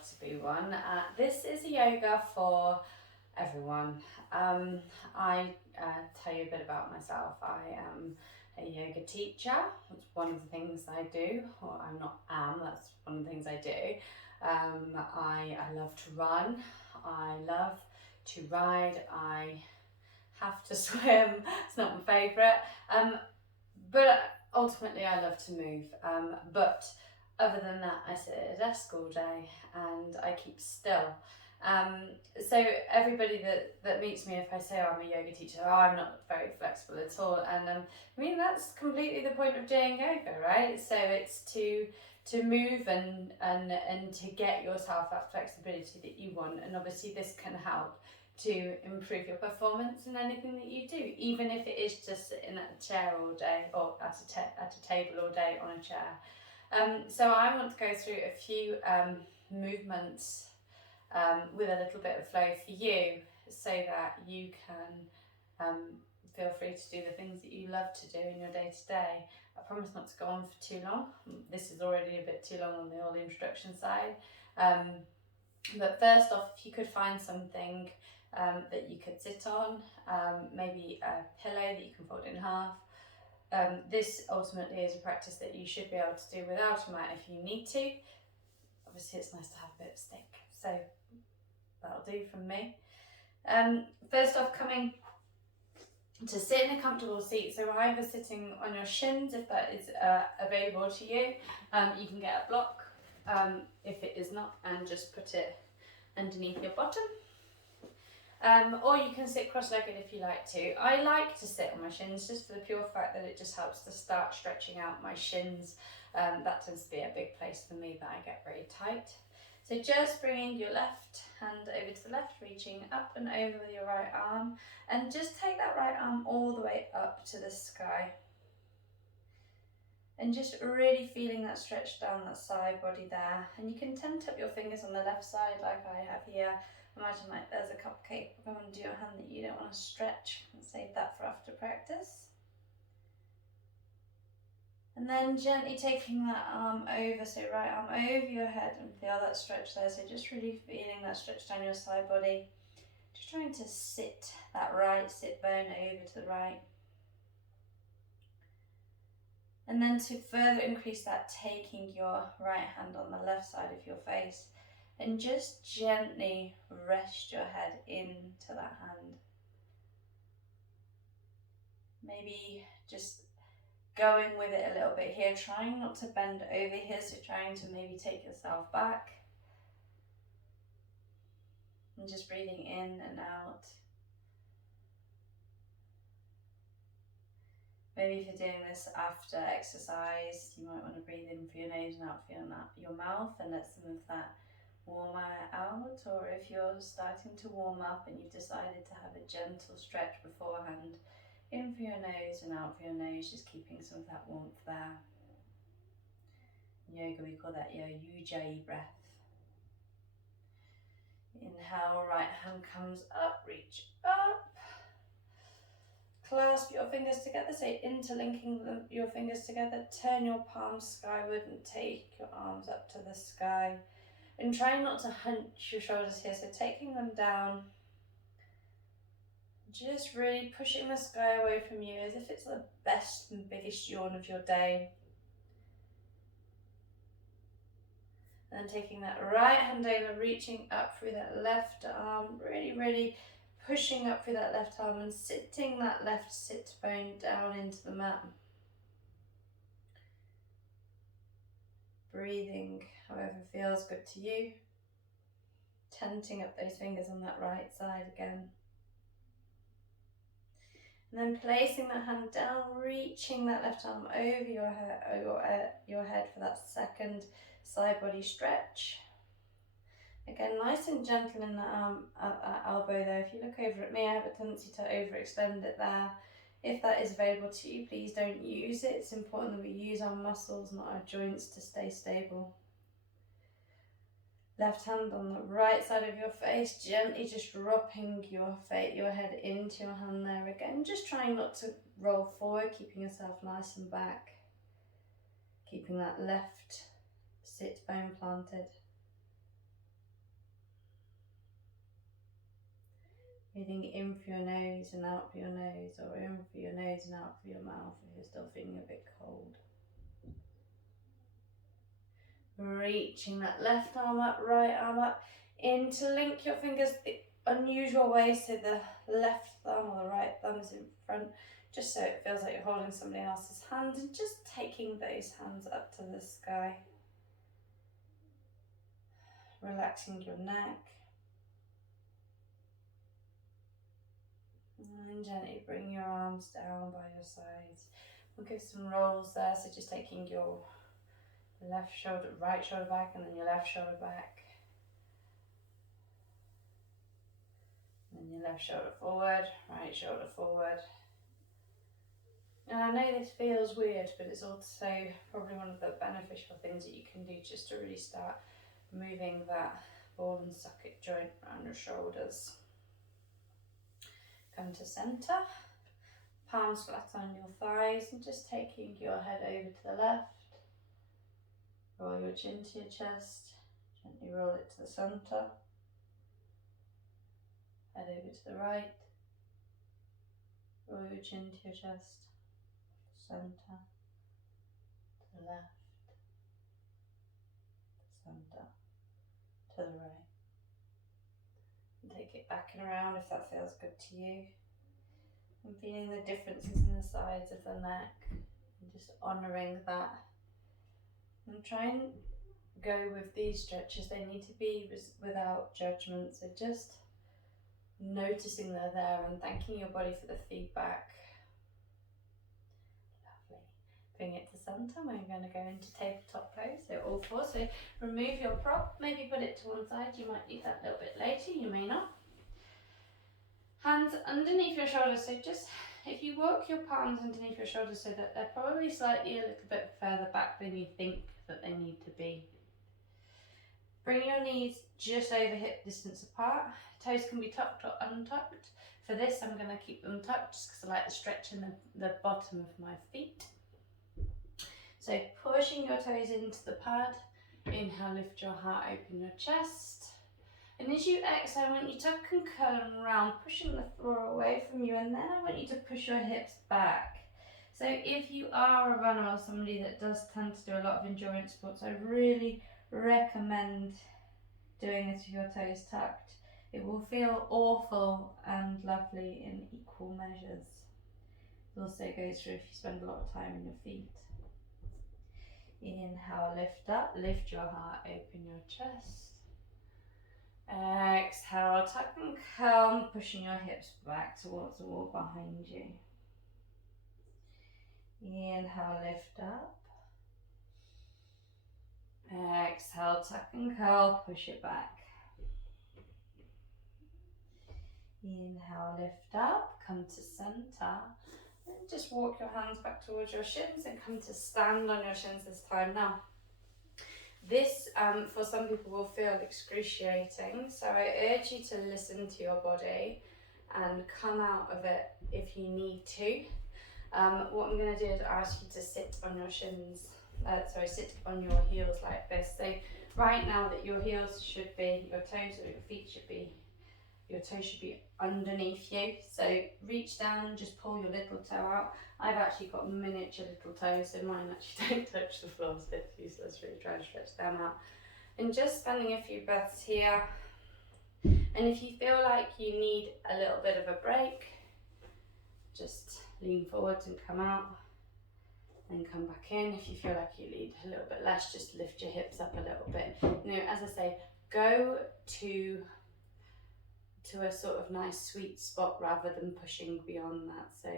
love to be one. This is a yoga for everyone. I tell you a bit about myself. I am a yoga teacher. It's one of the things I do, or I'm not am, that's one of the things I do. I love to run. I love to ride. I have to swim. It's not my favourite. But ultimately I love to move. But other than that, I sit at a desk all day and I keep still. So everybody that meets me, if I say, oh, I'm a yoga teacher, oh, I'm not very flexible at all. And I mean, that's completely the point of doing yoga, right? So it's to move and to get yourself that flexibility that you want. And obviously this can help to improve your performance in anything that you do, even if it is just sitting at a chair all day or at a table all day on a chair. So I want to go through a few movements with a little bit of flow for you, so that you can feel free to do the things that you love to do in your day to day. I promise not to go on for too long. This is already a bit too long on the old introduction side. But first off, if you could find something that you could sit on, maybe a pillow that you can fold in half. This ultimately is a practice that you should be able to do without a mat if you need to. Obviously it's nice to have a bit of stick, so that'll do from me. First off, coming to sit in a comfortable seat, so either sitting on your shins if that is available to you. You can get a block if it is not, and just put it underneath your bottom. Or you can sit cross-legged if you like to. I like to sit on my shins just for the pure fact that it just helps to start stretching out my shins. That tends to be a big place for me that I get very tight. So just bringing your left hand over to the left, reaching up and over with your right arm, and just take that right arm all the way up to the sky. And just really feeling that stretch down that side body there. And you can tent up your fingers on the left side like I have here. Imagine like there's a cupcake under your hand that you don't want to stretch, and save that for after practice. And then gently taking that arm over, so right arm over your head, and feel that stretch there. So just really feeling that stretch down your side body. Just trying to sit that right sit bone over to the right. And then to further increase that, taking your right hand on the left side of your face and just gently rest your head into that hand. Maybe just going with it a little bit here, trying not to bend over here, so trying to maybe take yourself back. And just breathing in and out. Maybe if you're doing this after exercise, you might want to breathe in through your nose and out through your mouth and let some of that warm air out. Or if you're starting to warm up and you've decided to have a gentle stretch beforehand, in through your nose and out through your nose, just keeping some of that warmth there. In yoga we call that your ujjayi breath. Inhale, right hand comes up, reach up. Clasp your fingers together, so interlinking your fingers together. Turn your palms skyward and take your arms up to the sky. And try not to hunch your shoulders here, so taking them down. Just really pushing the sky away from you as if it's the best and biggest yawn of your day. And then taking that right hand over, reaching up through that left arm, really pushing up through that left arm and sitting that left sit bone down into the mat. Breathing however feels good to you. Tenting up those fingers on that right side again. And then placing that hand down, reaching that left arm over your head for that second side body stretch. Again, nice and gentle in that elbow there. If you look over at me, I have a tendency to overextend it there. If that is available to you, please don't use it. It's important that we use our muscles, not our joints, to stay stable. Left hand on the right side of your face, gently just dropping your head into your hand there again. Just trying not to roll forward, keeping yourself nice and back. Keeping that left sit bone planted. Breathing in through your nose and out through your nose, or in through your nose and out through your mouth if you're still feeling a bit cold. Reaching that left arm up, right arm up, in to link your fingers the unusual way, so the left thumb or the right thumb is in front, just so it feels like you're holding somebody else's hand, and just taking those hands up to the sky. Relaxing your neck. And gently bring your arms down by your sides. We'll give some rolls there, so just taking your left shoulder, right shoulder back, and then your left shoulder back. And then your left shoulder forward, right shoulder forward. And I know this feels weird, but it's also probably one of the beneficial things that you can do just to really start moving that ball and socket joint around your shoulders. Come to centre, palms flat on your thighs, and just taking your head over to the left. Roll your chin to your chest, gently roll it to the centre. Head over to the right, roll your chin to your chest, centre, to the left, centre, to the right. And take it back and around if that feels good to you. And feeling the differences in the sides of the neck, and just honouring that. And try and go with these stretches, they need to be without judgment, so just noticing they're there and thanking your body for the feedback. Lovely. Bring it to centre. We're going to go into tabletop pose, so all four. So remove your prop, maybe put it to one side. You might need that a little bit later, you may not. Hands underneath your shoulders, so just if you walk your palms underneath your shoulders so that they're probably slightly a little bit further back than you think that they need to be. Bring your knees just over hip distance apart. Toes can be tucked or untucked. For this, I'm going to keep them tucked just because I like the stretch in the bottom of my feet. So pushing your toes into the pad. Inhale, lift your heart, open your chest. And as you exhale, I want you to tuck and curl around, pushing the floor away from you, and then I want you to push your hips back. So if you are a runner or somebody that does tend to do a lot of endurance sports, I really recommend doing this with your toes tucked. It will feel awful and lovely in equal measures. It also goes through if you spend a lot of time in your feet. Inhale, lift up, lift your heart, open your chest. Exhale, tuck and curl, pushing your hips back towards the wall behind you. Inhale, lift up. Exhale, tuck and curl, push it back. Inhale, lift up, come to centre. And just walk your hands back towards your shins and come to stand on your shins this time. Now, this for some people will feel excruciating, so I urge you to listen to your body and come out of it if you need to. What I'm going to do is ask you to sit on your shins, sit on your heels like this. So right now that your heels should be, your toes or your feet should be, your toes should be underneath you. So reach down and just pull your little toe out. I've actually got miniature little toes, so mine actually don't touch the floor, so it's useless. Really try to stretch them out. And just spending a few breaths here. And if you feel like you need a little bit of a break, just lean forwards and come out. Then come back in. If you feel like you need a little bit less, just lift your hips up a little bit. You know, as I say, go to a sort of nice sweet spot rather than pushing beyond that. So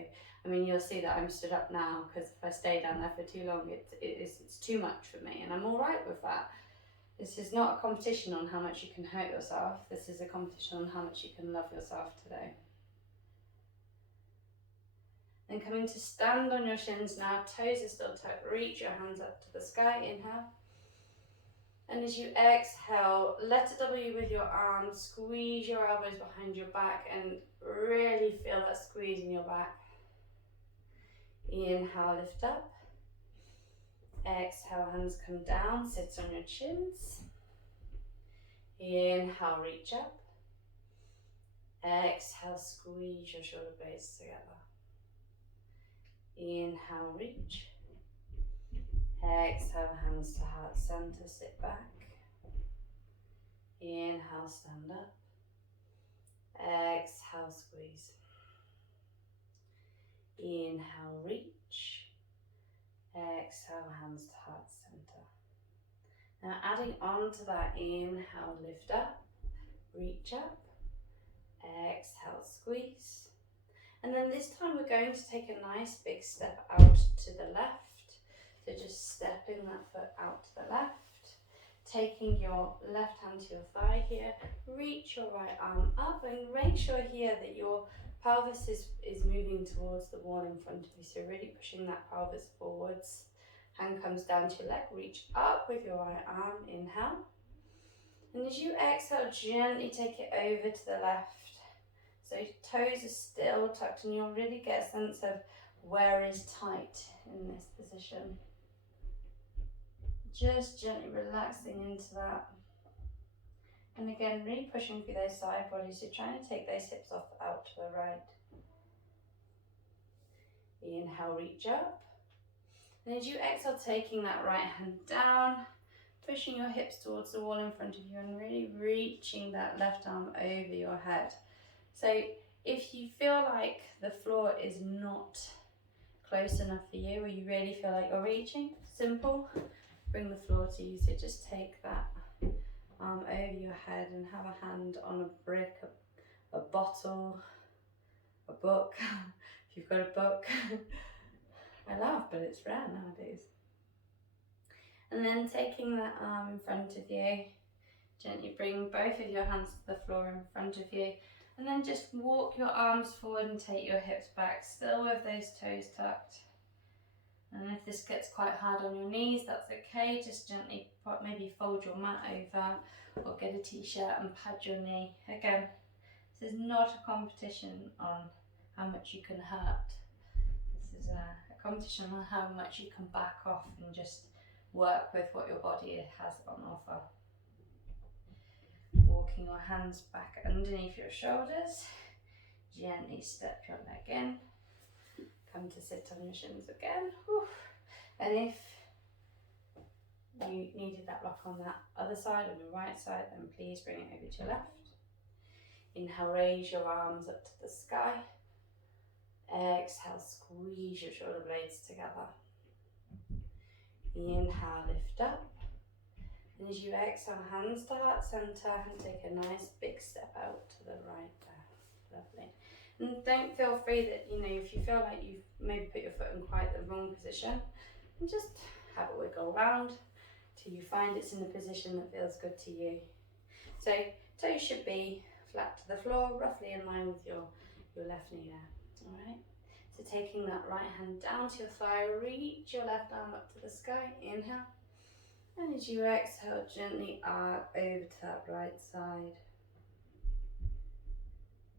I mean, you'll see that I'm stood up now because if I stay down there for too long, it's too much for me, and I'm all right with that. This is not a competition on how much you can hurt yourself. This is a competition on how much you can love yourself today. Then coming to stand on your shins now, toes are still tucked, reach your hands up to the sky, inhale. And as you exhale, let it W with your arms, squeeze your elbows behind your back and really feel that squeeze in your back. Inhale, lift up. Exhale, hands come down, sit on your chins. Inhale, reach up. Exhale, squeeze your shoulder blades together. Inhale, reach. Exhale, hands to heart center, sit back. Inhale, stand up. Exhale, squeeze. Inhale, reach. Exhale, hands to heart center. Now adding on to that, inhale, lift up, reach up. Exhale, squeeze. And then this time we're going to take a nice big step out to the left. So just stepping that foot out to the left. Taking your left hand to your thigh here. Reach your right arm up and make sure here that your pelvis is moving towards the wall in front of you. So really pushing that pelvis forwards. Hand comes down to your leg. Reach up with your right arm. Inhale. And as you exhale, gently take it over to the left. So toes are still tucked and you'll really get a sense of where is tight in this position. Just gently relaxing into that. And again, really pushing through those side bodies. You're trying to take those hips off out to the right. Inhale, reach up. And as you exhale, taking that right hand down, pushing your hips towards the wall in front of you and really reaching that left arm over your head. So if you feel like the floor is not close enough for you, or you really feel like you're reaching, simple, bring the floor to you. So just take that arm over your head and have a hand on a brick, a bottle, a book, if you've got a book. I laugh, but it's rare nowadays. And then taking that arm in front of you, gently bring both of your hands to the floor in front of you. And then just walk your arms forward and take your hips back, still with those toes tucked. And if this gets quite hard on your knees, that's okay. Just gently maybe fold your mat over or get a t-shirt and pad your knee. Again, this is not a competition on how much you can hurt. This is a competition on how much you can back off and just work with what your body has on offer. Walking your hands back underneath your shoulders. Gently step your leg in. Come to sit on your shins again. Whew. And if you needed that block on that other side, on your right side, then please bring it over to your left. Inhale, raise your arms up to the sky. Exhale, squeeze your shoulder blades together. Inhale, lift up. And as you exhale, hands to heart center and take a nice big step out to the right there. Lovely. And don't feel free that, if you feel like you've maybe put your foot in quite the wrong position, and just have a wiggle around till you find it's in a position that feels good to you. So toes should be flat to the floor, roughly in line with your left knee there. All right. So taking that right hand down to your thigh, reach your left arm up to the sky. Inhale. And as you exhale, gently arc over to that right side.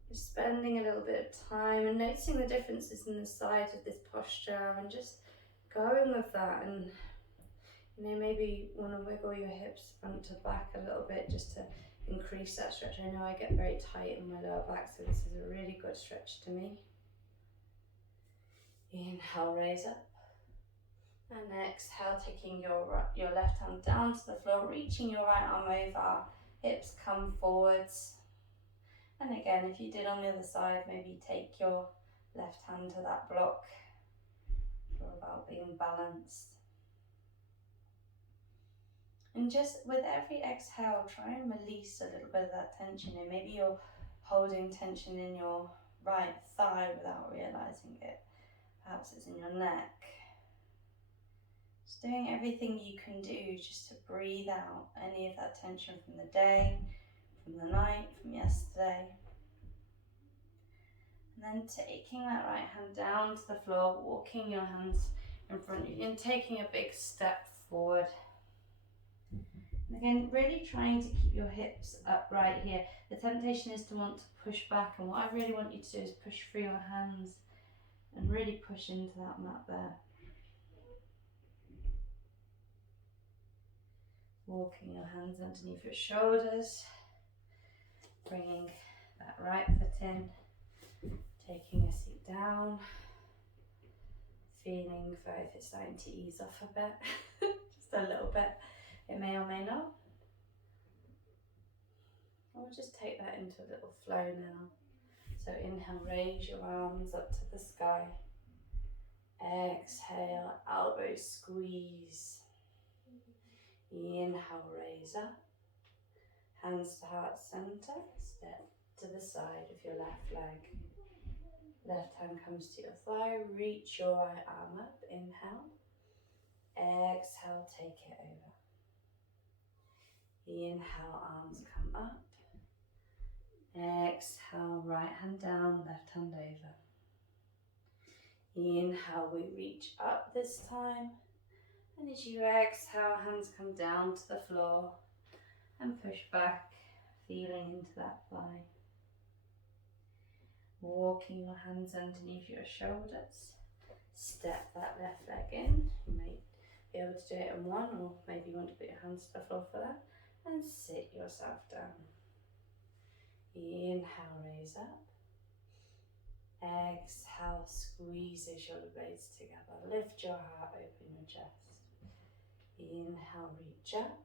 Just spending a little bit of time and noticing the differences in the size of this posture and just going with that. And maybe you want to wiggle your hips front to back a little bit just to increase that stretch. I know I get very tight in my lower back, so this is a really good stretch to me. Inhale, raise up. And exhale, taking your left hand down to the floor, reaching your right arm over, hips come forwards. And again, if you did on the other side, maybe take your left hand to that block for about being balanced. And just with every exhale, try and release a little bit of that tension. And maybe you're holding tension in your right thigh without realizing it. Perhaps it's in your neck. Just doing everything you can do just to breathe out any of that tension from the day, from the night, from yesterday. And then taking that right hand down to the floor, walking your hands in front of you and taking a big step forward. And again, really trying to keep your hips upright here. The temptation is to want to push back, and what I really want you to do is push through your hands and really push into that mat there. Walking your hands underneath your shoulders, bringing that right foot in, taking a seat down, feeling for if it's starting to ease off a bit, just a little bit. It may or may not. Or just take that into a little flow now. So inhale, raise your arms up to the sky. Exhale, elbows squeeze. Inhale, raise up. Hands to heart center. Step to the side of your left leg. Left hand comes to your thigh. Reach your right arm up. Inhale. Exhale, take it over. Inhale, arms come up. Exhale, right hand down, left hand over. Inhale, we reach up this time. And as you exhale, hands come down to the floor and push back, feeling into that thigh. Walking your hands underneath your shoulders. Step that left leg in. You may be able to do it in one, or maybe you want to put your hands to the floor for that. And sit yourself down. Inhale, raise up. Exhale, squeeze the shoulder blades together. Lift your heart, open your chest. Inhale, reach up.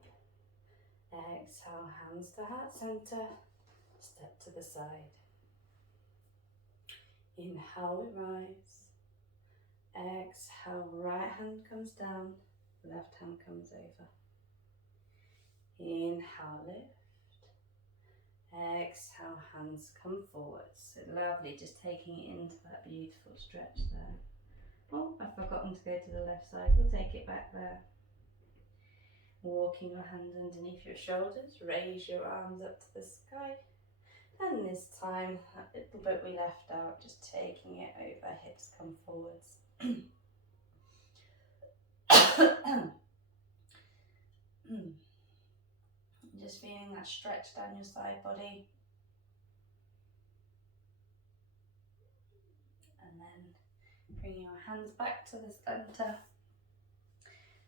Exhale, hands to heart center. Step to the side. Inhale, we rise. Exhale, right hand comes down. Left hand comes over. Inhale, lift. Exhale, hands come forwards. So lovely, just taking it into that beautiful stretch there. Oh, I've forgotten to go to the left side. We'll take it back there. Walking your hands underneath your shoulders. Raise your arms up to the sky. And this time, that little bit we left out, just taking it over. Hips come forwards. Just feeling that stretch down your side body. And then bring your hands back to the center.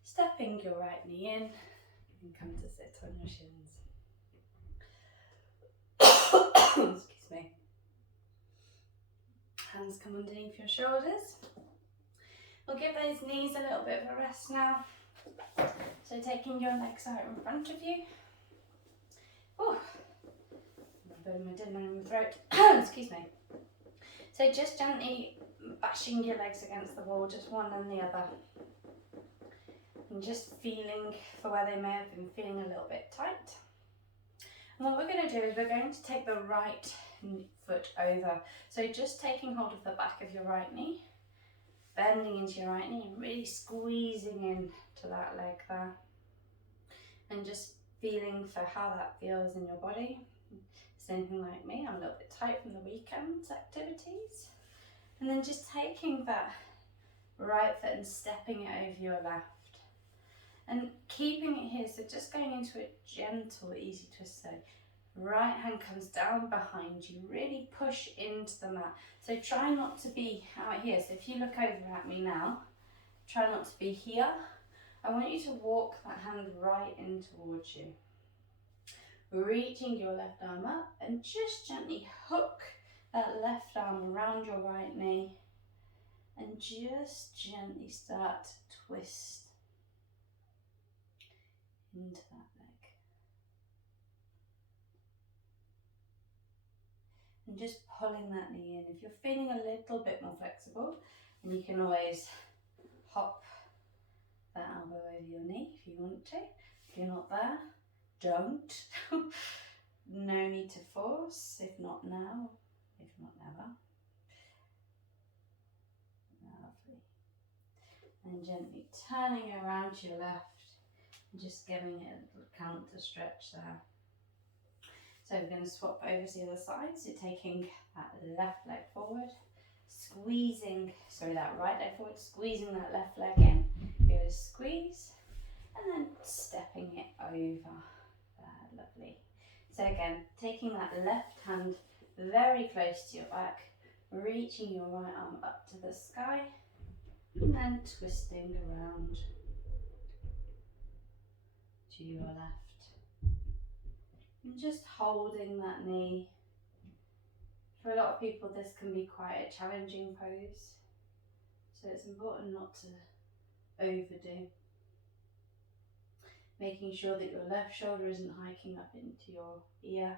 Stepping your right knee in and come to sit on your shins. Excuse me. Hands come underneath your shoulders. We'll give those knees a little bit of a rest now. So taking your legs out in front of you. Oh, I'm burning my dinner in my throat. Excuse me. So just gently bashing your legs against the wall, just one and the other. And just feeling for where they may have been feeling a little bit tight. And what we're going to do is we're going to take the right foot over. So just taking hold of the back of your right knee, bending into your right knee and really squeezing in to that leg there. And just feeling for how that feels in your body. Same thing like me, I'm a little bit tight from the weekend's activities. And then just taking that right foot and stepping it over your left. And keeping it here, so just going into a gentle, easy twist. So right hand comes down behind you, really push into the mat. So try not to be out here. So if you look over at me now, try not to be here. I want you to walk that hand right in towards you. Reaching your left arm up and just gently hook that left arm around your right knee and just gently start to twist into that leg. And just pulling that knee in. If you're feeling a little bit more flexible, then you can always hop that elbow over your knee if you want to. If you're not there, don't. No need to force, if not now, if not never. Lovely. And gently turning around to your left and just giving it a little counter stretch there. So we're going to swap over to the other side. So taking that left leg forward, that right leg forward, squeezing that left leg in. Go squeeze and then stepping it over. Lovely. So again, taking that left hand very close to your back, reaching your right arm up to the sky and then twisting around to your left. And just holding that knee For a lot of people, this can be quite a challenging pose, so it's important not to overdo. Making sure that your left shoulder isn't hiking up into your ear.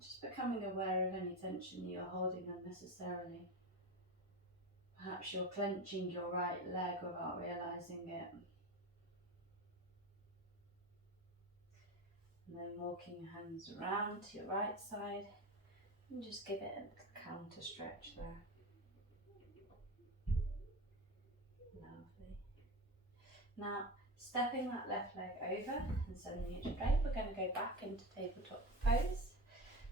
Just becoming aware of any tension you're holding unnecessarily. Perhaps you're clenching your right leg without realising it. And then walking your hands around to your right side and just give it a counter stretch there. Lovely. Now, stepping that left leg over and sending it straight, we're going to go back into tabletop pose.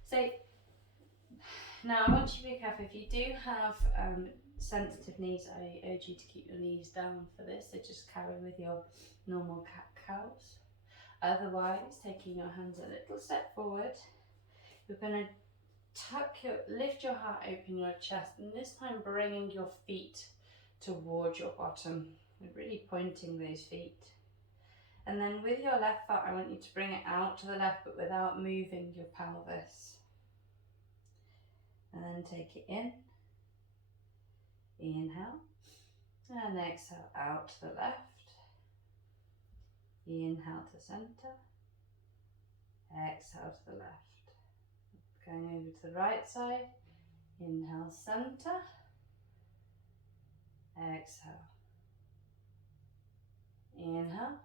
So now I want you to be careful. If you do have sensitive knees, I urge you to keep your knees down for this, so just carry with your normal cat-cows. Otherwise, taking your hands a little step forward, you're going to lift your heart, open your chest, and this time bringing your feet towards your bottom, and really pointing those feet. And then with your left foot, I want you to bring it out to the left, but without moving your pelvis. And then take it in, inhale, and exhale out to the left, inhale to center, exhale to the left. Going over to the right side, inhale center, exhale, inhale,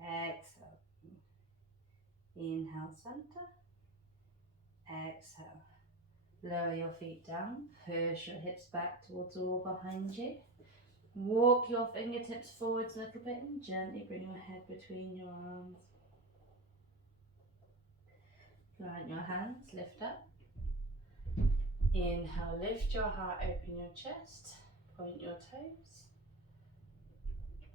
exhale, inhale center, exhale. Lower your feet down, push your hips back towards the wall behind you. Walk your fingertips forwards a little bit and gently bring your head between your arms. Plant your hands, lift up. Inhale, lift your heart, open your chest, point your toes.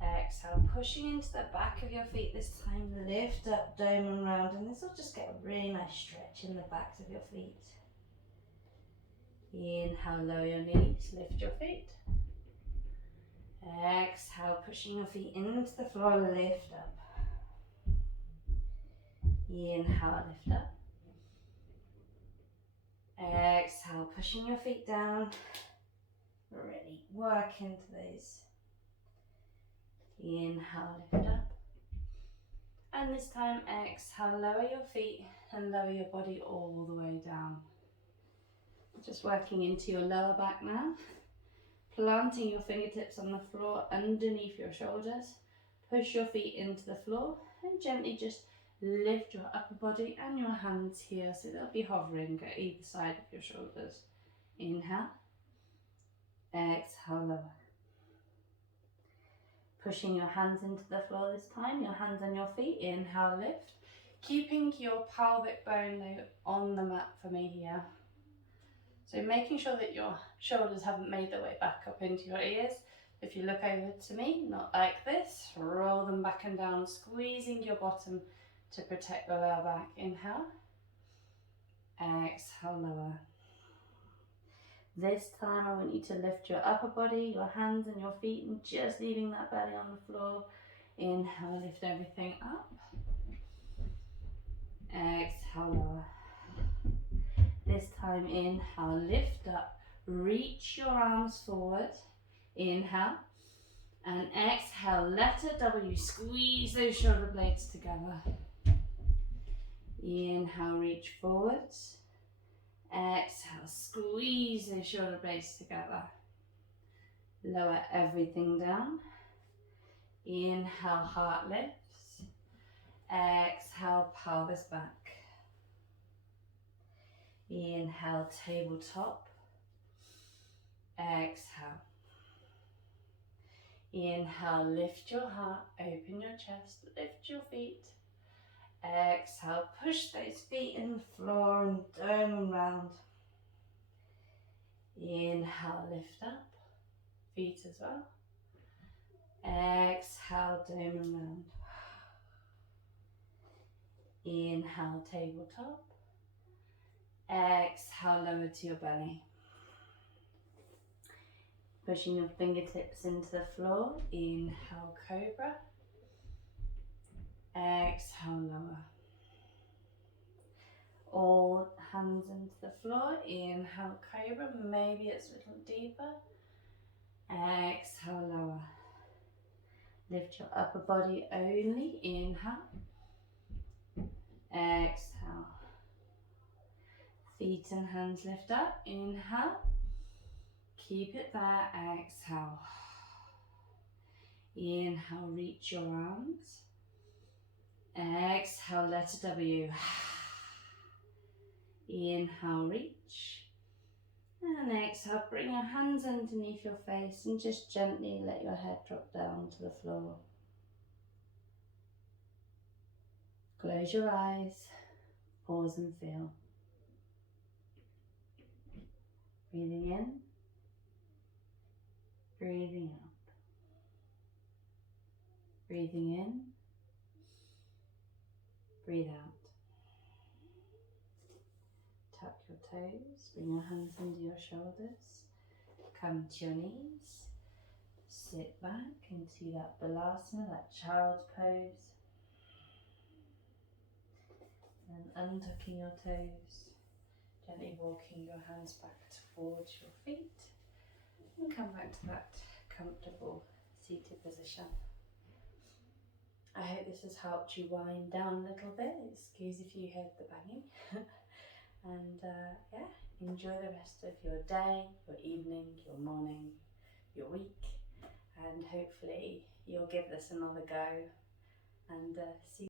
Exhale, pushing into the back of your feet this time, lift up, dome and round, and this will just get a really nice stretch in the backs of your feet. Inhale, lower your knees, lift your feet. Exhale, pushing your feet into the floor, lift up. Inhale, lift up. Exhale, pushing your feet down. Really work into those. Inhale, lift up. And this time, exhale, lower your feet and lower your body all the way down. Just working into your lower back now. Planting your fingertips on the floor underneath your shoulders. Push your feet into the floor and gently just lift your upper body and your hands here so they'll be hovering at either side of your shoulders. Inhale, exhale, lower. Pushing your hands into the floor this time, your hands on your feet, inhale, lift. Keeping your pelvic bone though on the mat for me here. So making sure that your shoulders haven't made their way back up into your ears. If you look over to me, not like this, roll them back and down, squeezing your bottom to protect the lower back. Inhale, exhale, lower. This time I want you to lift your upper body, your hands and your feet, and just leaving that belly on the floor. Inhale, lift everything up. Exhale, lower. This time, inhale, lift up, reach your arms forward. Inhale, and exhale, letter W, squeeze those shoulder blades together. Inhale, reach forwards. Exhale, squeeze those shoulder blades together. Lower everything down. Inhale, heart lifts. Exhale, pelvis back. Inhale, tabletop. Exhale. Inhale, lift your heart, open your chest, lift your feet. Exhale, push those feet in the floor and dome and round. Inhale, lift up, feet as well. Exhale, dome and round. Inhale, tabletop. Exhale, lower to your belly. Pushing your fingertips into the floor. Inhale, cobra. Exhale, lower. All floor. Inhale, cobra. Maybe it's a little deeper. Exhale, lower. Lift your upper body only. Inhale. Exhale. Feet and hands lift up. Inhale. Keep it there. Exhale. Inhale, reach your arms. Exhale, letter W. Inhale, reach. And exhale, bring your hands underneath your face and just gently let your head drop down to the floor. Close your eyes, pause and feel. Breathing in, breathing out. Breathing in, breathe out. Tuck your toes, bring your hands under your shoulders. Come to your knees. Sit back into that balasana, that child's pose. And untucking your toes, gently walking your hands back towards your feet. And come back to that comfortable seated position. I hope this has helped you wind down a little bit. Excuse if you heard the banging. And yeah, enjoy the rest of your day, your evening, your morning, your week. And hopefully you'll give this another go and see